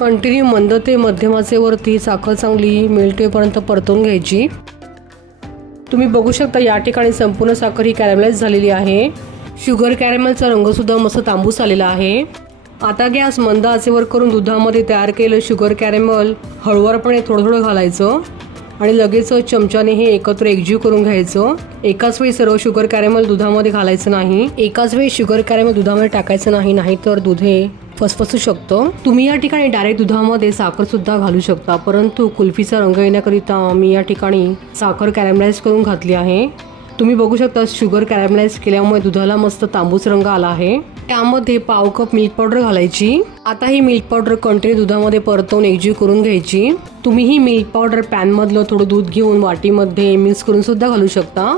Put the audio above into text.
Continue मंद ते मध्यम आचेवरती साखर चांगली मेल्ट होईपर्यंत परतवून घ्यायची। तुम्ही बघू शकता या ठिकाणी संपूर्ण साखर ही कॅरमलाइज झालेली आहे। शुगर कॅरमलचा रंग सुद्धा मस्त तांबूस आलेला आहे। आता गॅस मंद आचेवर करून दुधामध्ये तयार केलेलं शुगर कॅरमल हळूवारपणे थोडं थोडं घालायचं आणि लगेच चमच्याने हे एकत्र एकजीव करून घ्यायचं। एकाच वेळी सर्व शुगर कॅरमल दुधामध्ये घालायचं नाही। एकाच वेळी शुगर कॅरमल दुधामध्ये टाकायचं नाही, नाहीतर दूध हे फसफसू शकतं। तुम्ही या ठिकाणी डायरेक्ट दुधामध्ये साखर सुद्धा घालू शकता, परंतु कुल्फीचा रंग येण्याकरिता मी या ठिकाणी साखर कॅरमलाइज करून घातली आहे। तुम्ही बघू शकता शुगर कॅरमलाइज केल्यामुळे दुधाला मस्त तांबूस रंग आला आहे। त्यामध्ये पाव कप मिल्क पावडर घालायची। आता ही मिल्क पावडर कंटिन्यू दुधामध्ये परतवून एकजीव करून घ्यायची। तुम्ही ही मिल्क पावडर पॅन मधलं थोडं दूध घेऊन वाटीमध्ये मिक्स करून सुद्धा घालू शकता।